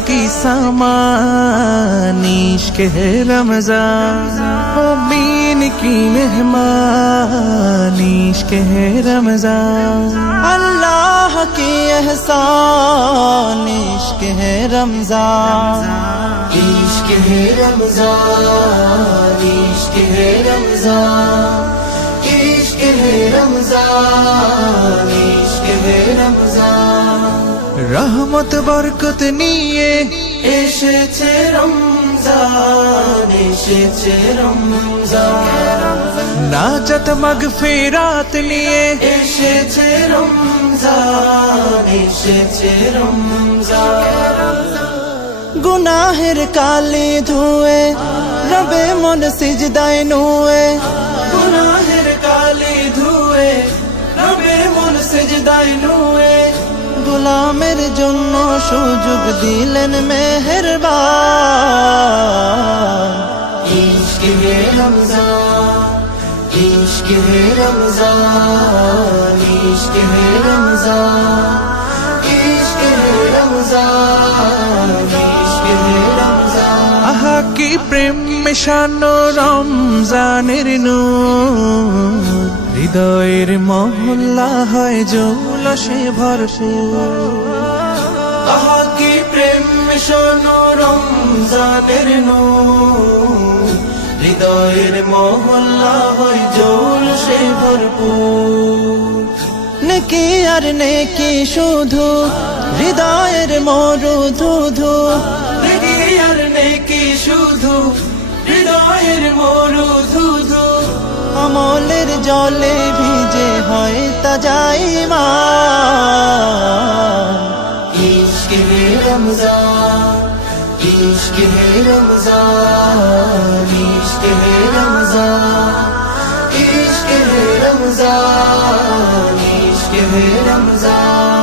की सामान इश्क है रमजान मोमीन की मेहमान इश्क है रमजान अल्लाह की एहसान इश्क है रमजान इश्क है रमजान इश्क है रमजान इश्क है रमजान इश्क है रमजान रहमत बरकत निये এসেছে রমজান এসেছে রমজান नाजत मगफिरात निये এসেছে রমজান এসেছে রমজান गुनाहेर काली धुए रबे मन सिजदाय नुए গুনাহের কালি ধুয়ে রবে মন সিজদায় নুয়ে गुलामेर জন্য সুযোগ দিলেন মেহেরবান इश्क है रमजान इश्क है रमजान इश्क है रमजान इश्क है रमजान इश्क है रमजान आहा की प्रेम मिशानो रमजानेर नूर হৃদয়ের মহল্লা হয় জৌলসে ভরপুর আহা কি প্রেম শোনো রমজানের নূর হৃদয়ের মহল্লা হয় জৌলসে ভরপুর নেকি আর নেকি শুধু হৃদয়ের মরুধুধু নেকি আর নেকি শুধু হৃদয়ের মরুধুধু আমলের জলে ভিজে হয় তাজা ঈমান इश्क है रमजान इश्क है रमजान इश्क है रमजान इश्क है रमजान इश्क है रमजान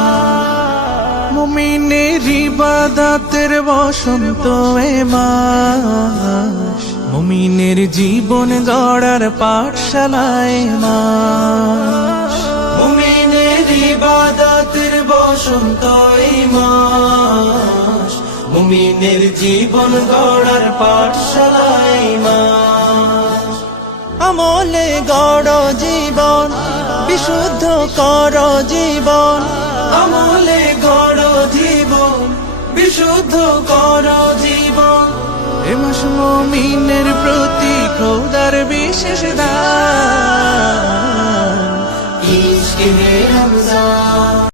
মুমিনের ইবাদতের বসন্ত এ মাস মুমিনের জীবন গড়ার পাঠশালায় মাস মুমিনের ইবাদতের বসন্ত এই মাস মুমিনের জীবন গড়ার পাঠশালায় মাস আমলে গড় জীবন বিশুদ্ধ কর জীবন আমলে গড় জীবন বিশুদ্ধ কর জীবন এ মাস মুমিনের প্রতি খোদার বিশেষ দান इश्क है रमजान